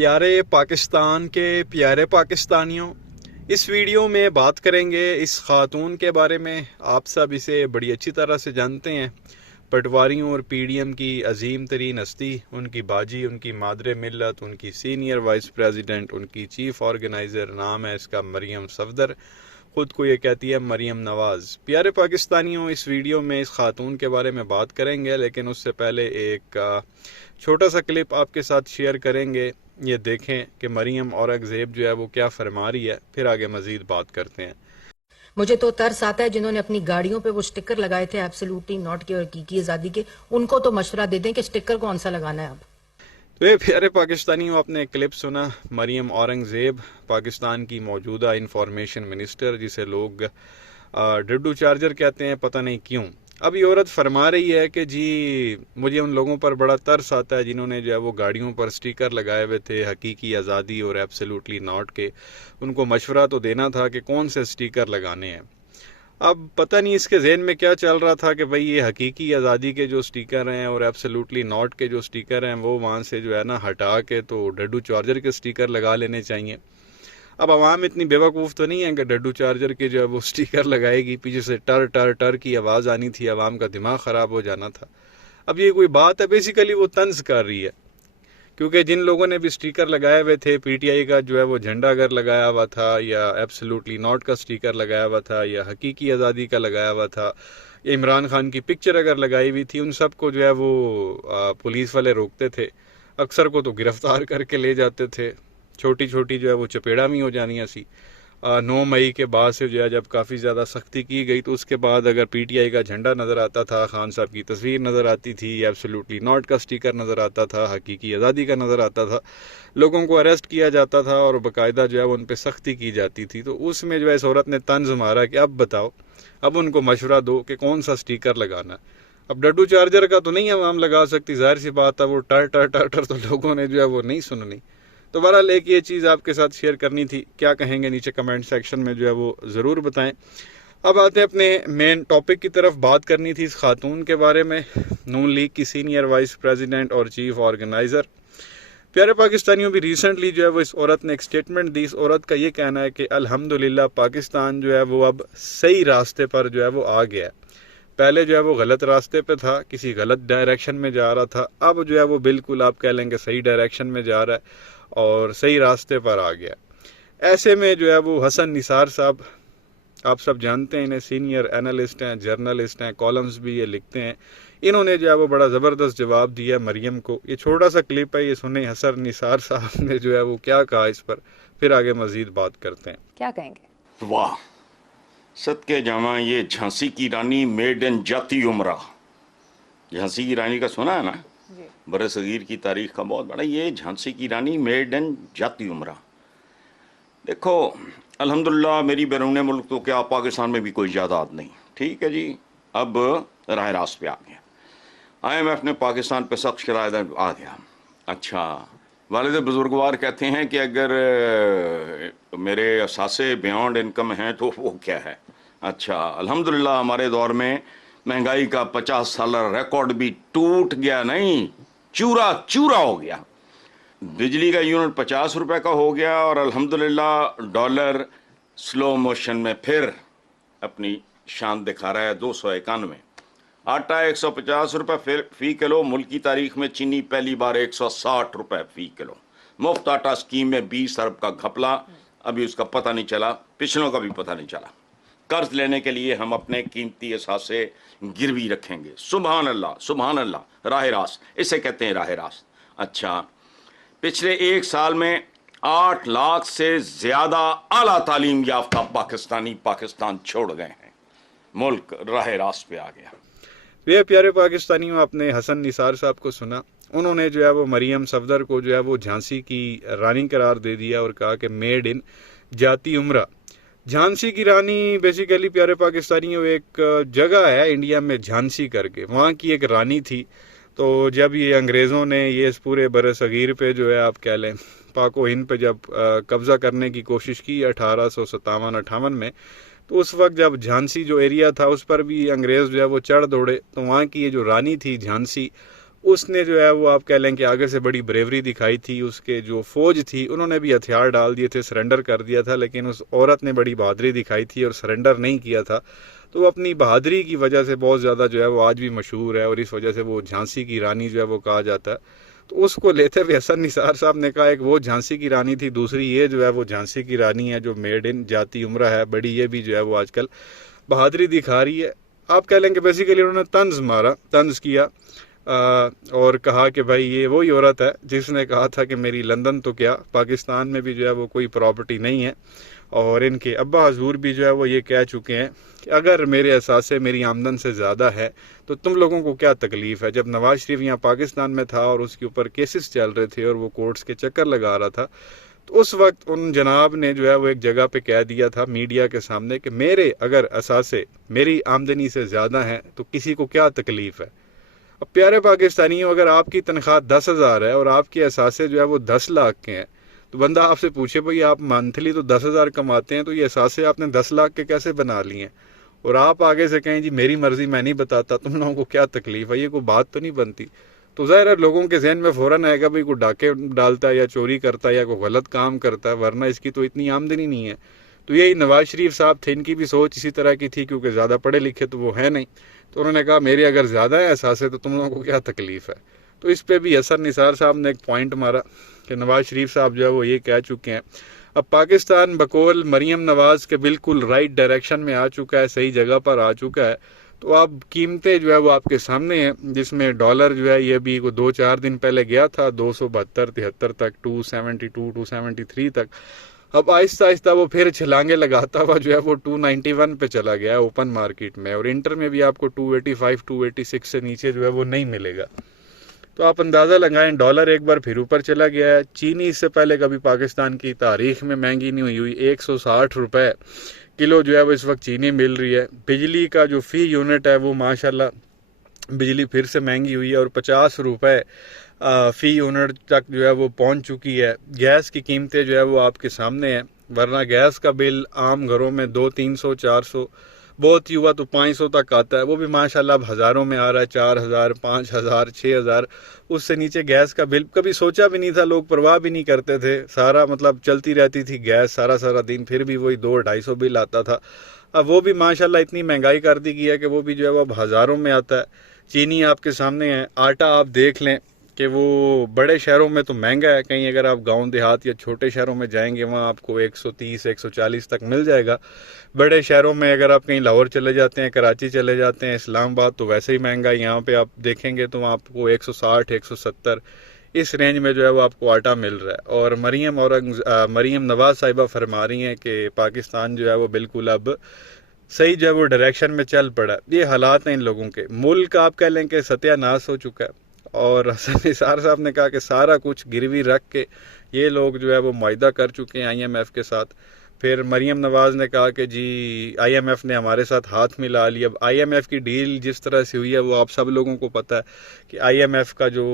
प्यारे पाकिस्तान के प्यारे पाकिस्तानियों, इस वीडियो में बात करेंगे इस खातून के बारे में। आप सब इसे बड़ी अच्छी तरह से जानते हैं। पटवारियों और पीडीएम की अजीम तरीन हस्ती, उनकी बाजी, उनकी मादरे मिल्लत, उनकी सीनियर वाइस प्रेसिडेंट, उनकी चीफ ऑर्गेनाइज़र, नाम है इसका मरियम सफदर। ख़ुद को ये कहती है मरियम नवाज़। प्यारे पाकिस्तानियों, इस वीडियो में इस खातून के बारे में बात करेंगे, लेकिन उससे पहले एक छोटा सा क्लिप आपके साथ शेयर करेंगे। ये देखें कि मरियम औरंगज़ेब जो है वो क्या फरमा रही है, फिर आगे मज़ीद बात करते हैं। मुझे तो तरस आता है जिन्होंने अपनी गाड़ियों पे वो स्टिकर लगाए थे एब्सोल्युटली नॉट के और की आज़ादी के, उनको तो मशवरा दे दें कि स्टिकर कौन सा लगाना है अब। तो ये प्यारे पाकिस्तानियों, आपने क्लिप सुना। मरियम औरंगज़ेब पाकिस्तान की मौजूदा इंफॉर्मेशन मिनिस्टर, जिसे लोग डड्डू चार्जर कहते हैं, पता नहीं क्यों। अब ये औरत फरमा रही है कि जी मुझे उन लोगों पर बड़ा तरस आता है जिन्होंने जो है वो गाड़ियों पर स्टिकर लगाए हुए थे हकीकी आज़ादी और एब्सोल्युटली नॉट के। उनको मशवरा तो देना था कि कौन से स्टिकर लगाने हैं। अब पता नहीं इसके जहन में क्या चल रहा था कि भाई ये हकीकी आज़ादी के जो स्टिकर हैं और एब्सोल्युटली नॉट के जो स्टिकर हैं वो वहाँ से जो है ना हटा के तो डड्डू चार्जर के स्टिकर लगा लेने चाहिए। अब आवाम इतनी बेवकूफ़ तो नहीं है कि डड्डू चार्जर के जो है वो स्टिकर लगाएगी, पीछे से टर टर टर की आवाज़ आनी थी, आवाम का दिमाग ख़राब हो जाना था। अब ये कोई बात है? बेसिकली वो तंज कर रही है, क्योंकि जिन लोगों ने भी स्टिकर लगाए हुए थे, पीटीआई का जो है वो झंडा अगर लगाया हुआ था, या एब्सोल्युटली नॉट का स्टिकर लगाया हुआ था, या हकीकी आज़ादी का लगाया हुआ था, इमरान खान की पिक्चर अगर लगाई हुई थी, उन सब को जो है वो पुलिस वाले रोकते थे। अक्सर को तो गिरफ्तार करके ले जाते थे। छोटी छोटी जो है वो चपेड़ा भी हो जानी सी। 9 मई के बाद से जो है जब काफ़ी ज़्यादा सख्ती की गई, तो उसके बाद अगर पीटीआई का झंडा नज़र आता था, खान साहब की तस्वीर नज़र आती थी, एब्सोल्युटली नॉट का स्टिकर नज़र आता था, हकीकी आज़ादी का नज़र आता था, लोगों को अरेस्ट किया जाता था और बाकायदा जो है उन पर सख्ती की जाती थी। तो उसमें जो है इस औरत ने तंज मारा कि अब बताओ, अब उनको मशवरा दो कि कौन सा स्टिकर लगाना। अब डड्डू चार्जर का तो नहीं आवाम लगा सकती, जाहिर सी बात है, वो टर टर टर टर तो लोगों ने जो है वो नहीं सुननी। तो बहरहाल एक ये चीज़ आपके साथ शेयर करनी थी। क्या कहेंगे नीचे कमेंट सेक्शन में जो है वो ज़रूर बताएं। अब आते हैं अपने मेन टॉपिक की तरफ। बात करनी थी इस खातून के बारे में, नून लीग की सीनियर वाइस प्रेसिडेंट और चीफ ऑर्गेनाइज़र। प्यारे पाकिस्तानियों, भी रिसेंटली जो है वो इस औरत ने एक स्टेटमेंट दी। इस औरत का ये कहना है कि अल्हम्दुलिल्लाह पाकिस्तान जो है वो अब सही रास्ते पर जो है वो आ गया है। पहले जो है वो गलत रास्ते पे था, किसी गलत डायरेक्शन में जा रहा था, अब जो है वो बिल्कुल आप कह लेंगे सही डायरेक्शन में जा रहा है और सही रास्ते पर आ गया। ऐसे में जो है वो हसन निसार साहब, आप सब जानते हैं इन्हें, सीनियर एनालिस्ट हैं, जर्नलिस्ट हैं, कॉलम्स भी ये लिखते हैं। इन्होंने जो है वो बड़ा ज़बरदस्त जवाब दिया मरियम को। ये छोटा सा क्लिप है, ये सुने हसन निसार साहब ने जो है वो क्या कहा इस पर, फिर आगे मज़ीद बात करते हैं। क्या कहेंगे? वाह, सदके जामा, ये झांसी की रानी मेड इन जाती उमरा। झांसी की रानी का सुना है ना, बरे सगीर की तारीख का बहुत बड़ा। ये झांसी की रानी मेड इन जाती उमरा। देखो अल्हम्दुलिल्लाह, मेरी बैरून मुल्क तो क्या पाकिस्तान में भी कोई जायदाद नहीं, ठीक है जी। अब राह रास्त पे आ गया। IMF ने पाकिस्तान पे सख्त शराइत आ गया। अच्छा, वालिद बुजुर्गवार कहते हैं कि अगर मेरे असासे बियॉन्ड इनकम हैं तो वो क्या है। अच्छा, अल्हम्दुलिल्लाह हमारे दौर में महंगाई का 50 साल रिकॉर्ड भी टूट गया, नहीं चूरा चूरा हो गया। बिजली का यूनिट 50 रुपए का हो गया और अल्हम्दुलिल्लाह डॉलर स्लो मोशन में फिर अपनी शान दिखा रहा है। 291। आटा 150 रुपए फी किलो। मुल्क की तारीख में चीनी पहली बार 160 रुपए फी किलो। मुफ्त आटा स्कीम में 20 अरब का घपला, अभी उसका पता नहीं चला, पिछलों का भी पता नहीं चला। कर्ज लेने के लिए हम अपने कीमती असासे गिरवी रखेंगे। सुभान अल्लाह, सुभान अल्लाह। राह रास्त, इसे कहते हैं राह रास्त। अच्छा, पिछले एक साल में 8 लाख से ज्यादा आला तालीम याफ्ता पाकिस्तानी पाकिस्तान छोड़ गए हैं। मुल्क राह रास्त पे आ गया। ये प्यारे पाकिस्तानियों, आपने हसन निसार साहब को सुना। उन्होंने जो है वो मरियम सफदर को जो है वो झांसी की रानी करार दे दिया और कहा कि मेड इन जाती उमरा। झांसी की रानी बेसिकली प्यारे पाकिस्तानियों एक जगह है इंडिया में, झांसी करके, वहाँ की एक रानी थी। तो जब ये अंग्रेज़ों ने ये इस पूरे बरसगीर पे जो है आप कह लें पाको हिंद पे जब कब्ज़ा करने की कोशिश की 1857-58 में, तो उस वक्त जब झांसी जो एरिया था उस पर भी अंग्रेज़ जो है वो चढ़ दौड़े। तो वहाँ की ये जो रानी थी झांसी, उसने जो है वो आप कह लें कि आगे से बड़ी ब्रेवरी दिखाई थी। उसके जो फौज थी उन्होंने भी हथियार डाल दिए थे, सरेंडर कर दिया था, लेकिन उस औरत ने बड़ी बहादुरी दिखाई थी और सरेंडर नहीं किया था। तो वो अपनी बहादुरी की वजह से बहुत ज़्यादा जो है वो आज भी मशहूर है और इस वजह से वो झांसी की रानी जो है वो कहा जाता है। तो उसको लेते हुए हसन निसार साहब ने कहा एक वो झांसी की रानी थी, दूसरी ये जो है वो झांसी की रानी है जो मेड इन जाती उम्रा है, बड़ी ये भी जो है वो आजकल बहादुरी दिखा रही है। आप कह लें कि बेसिकली उन्होंने तंज किया और कहा कि भाई ये वही औरत है जिसने कहा था कि मेरी लंदन तो क्या पाकिस्तान में भी जो है वो कोई प्रॉपर्टी नहीं है। और इनके अब्बा हजूर भी जो है वो ये कह चुके हैं कि अगर मेरे एहसास मेरी आमदन से ज़्यादा है तो तुम लोगों को क्या तकलीफ़ है। जब नवाज शरीफ यहाँ पाकिस्तान में था और उसके ऊपर केसेस चल रहे थे और वो कोर्ट्स के चक्कर लगा रहा था, तो उस वक्त उन जनाब ने जो है वो एक जगह पे कह दिया था मीडिया के सामने कि मेरे अगर असासे मेरी आमदनी से ज़्यादा हैं तो किसी को क्या तकलीफ़ है। अब प्यारे पाकिस्तानियों, अगर आपकी तनख्वाह 10,000 है और आपके असासे जो है वो 10 लाख के हैं, तो बंदा आपसे पूछे भाई आप मंथली तो 10,000 कमाते हैं, तो ये असासे आपने 10 लाख के कैसे बना लिए हैं, और आप आगे से कहें जी मेरी मर्जी मैं नहीं बताता, तुम लोगों को क्या तकलीफ है, ये कोई बात तो नहीं बनती। तो ज़ाहिर है लोगों के जहन में फ़ौरन आएगा भाई कोई डाके डालता है या चोरी करता है या कोई गलत काम करता है, वरना इसकी तो इतनी आमदनी नहीं है। तो यही नवाज शरीफ साहब थे, इनकी भी सोच इसी तरह की थी, क्योंकि ज़्यादा पढ़े लिखे तो वो है नहीं। तो उन्होंने कहा मेरे अगर ज़्यादा है एहसास है तो तुम लोगों को क्या तकलीफ़ है। तो इस पर भी हसन निसार साहब ने एक पॉइंट मारा कि नवाज शरीफ साहब जो है वो ये कह चुके हैं अब पाकिस्तान बकौल मरीम नवाज के बिल्कुल राइट डायरेक्शन में आ चुका है, सही जगह पर आ चुका है। तो अब कीमतें जो है वो आपके सामने हैं, जिसमें डॉलर जो है ये भी 2-4 दिन पहले गया था 272-73 तक, 272 273 तक। अब आहिस्ता आहिस्ता वो फिर छलांगे लगाता हुआ जो है वो 291 पे चला गया है ओपन मार्केट में, और इंटर में भी आपको 285 286 से नीचे जो है वो नहीं मिलेगा। तो आप अंदाज़ा लगाएं डॉलर एक बार फिर ऊपर चला गया है। चीनी इससे पहले कभी पाकिस्तान की तारीख में महंगी नहीं हुई, 160 रुपये किलो जो है वो इस वक्त चीनी मिल रही है। बिजली का जो फ़ी यूनिट है वो माशाल्लाह बिजली फिर से महंगी हुई है और 50 रुपये फ़ी यूनिट तक जो है वो पहुंच चुकी है। गैस की कीमतें जो है वो आपके सामने है, वरना गैस का बिल आम घरों में 200-300 400 बहुत ही हुआ तो 500 तक आता है, वो भी माशाल्लाह अब हज़ारों में आ रहा है, 4,000 5,000 6,000। उससे नीचे गैस का बिल कभी सोचा भी नहीं था, लोग परवाह भी नहीं करते थे, सारा मतलब चलती रहती थी गैस सारा दिन, फिर भी वही 200-250 बिल आता था। अब वो भी माशाल्लाह इतनी महंगाई कर दी गई है कि वो भी जो है वो अब हज़ारों में आता है। चीनी आपके सामने है, आटा आप देख लें कि वो बड़े शहरों में तो महंगा है, कहीं अगर आप गांव देहात या छोटे शहरों में जाएंगे वहाँ आपको 130 140 तक मिल जाएगा। बड़े शहरों में अगर आप कहीं लाहौर चले जाते हैं, कराची चले जाते हैं, इस्लामाबाद, तो वैसे ही महंगा। यहाँ पे आप देखेंगे तो आपको 160 170 इस रेंज में जो है वो आपको आटा मिल रहा है। और मरीम नवाज साहिबा फरमा रही हैं कि पाकिस्तान जो है वो बिल्कुल अब सही जो है वो डायरेक्शन में चल पड़ा। ये हालात हैं इन लोगों के, मुल्क आप कह लें कि सत्यानाश हो चुका है। और हसन निसार साहब ने कहा कि सारा कुछ गिरवी रख के ये लोग जो है वो मुआहदा कर चुके हैं IMF के साथ। फिर मरीम नवाज ने कहा कि जी IMF ने हमारे साथ हाथ मिला लिया। अब IMF की डील जिस तरह से हुई है वो आप सब लोगों को पता है कि IMF का जो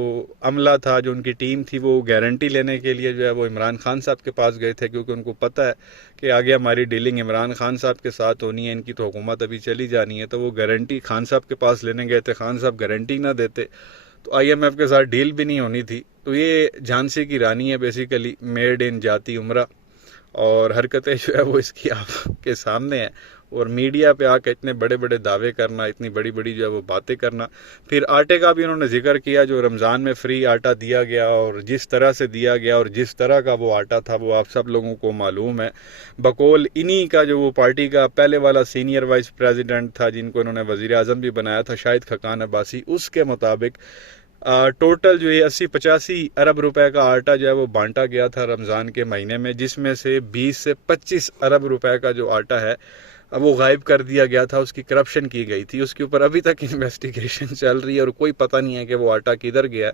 अमला था, जो उनकी टीम थी, वो गारंटी लेने के लिए जो है वो इमरान खान साहब के पास गए थे, क्योंकि उनको पता है कि आगे हमारी डीलिंग इमरान खान साहब के साथ होनी है, इनकी तो हुकूमत अभी चली जानी है। तो वो गारंटी खान साहब के पास लेने गए थे, खान साहब गारंटी ना देते तो IMF के साथ डील भी नहीं होनी थी। तो ये झांसी की रानी है बेसिकली, मेड इन जाती उम्रा, और हरकतें जो है वो इसकी आपके सामने है। और मीडिया पे आके इतने बड़े बड़े दावे करना, इतनी बड़ी बड़ी जो है वो बातें करना। फिर आटे का भी उन्होंने जिक्र किया, जो रमज़ान में फ्री आटा दिया गया और जिस तरह से दिया गया और जिस तरह का वो आटा था वो आप सब लोगों को मालूम है। बकौल इन्हीं का जो वो पार्टी का पहले वाला सीनियर वाइस प्रेसिडेंट था, जिनको इन्होंने वज़ीर आज़म भी बनाया था, शाहिद खकान अब्बासी, उसके मुताबिक टोटल जो है 80-85 अरब रुपए का आटा जो है वो बांटा गया था रमज़ान के महीने में, जिसमें से 20 से 25 अरब रुपए का जो आटा है अब वो गायब कर दिया गया था, उसकी करप्शन की गई थी। उसके ऊपर अभी तक इन्वेस्टिगेशन चल रही है और कोई पता नहीं है कि वो आटा किधर गया।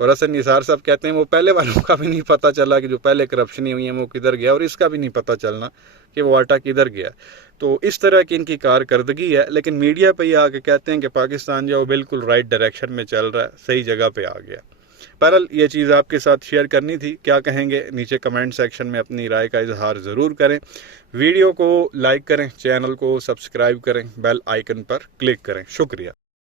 और हसन निसार साहब कहते हैं वो पहले वालों का भी नहीं पता चला कि जो पहले करप्शन हुई है वो किधर गया, और इसका भी नहीं पता चलना कि वो आटा किधर गया। तो इस तरह की इनकी कारकर्दगी है। लेकिन मीडिया पे ये आके कहते हैं कि पाकिस्तान जो बिल्कुल राइट डायरेक्शन में चल रहा है, सही जगह पे आ गया। बहरहाल ये चीज़ आपके साथ शेयर करनी थी, क्या कहेंगे नीचे कमेंट सेक्शन में अपनी राय का इजहार ज़रूर करें। वीडियो को लाइक करें, चैनल को सब्सक्राइब करें, बेल आइकन पर क्लिक करें। शुक्रिया।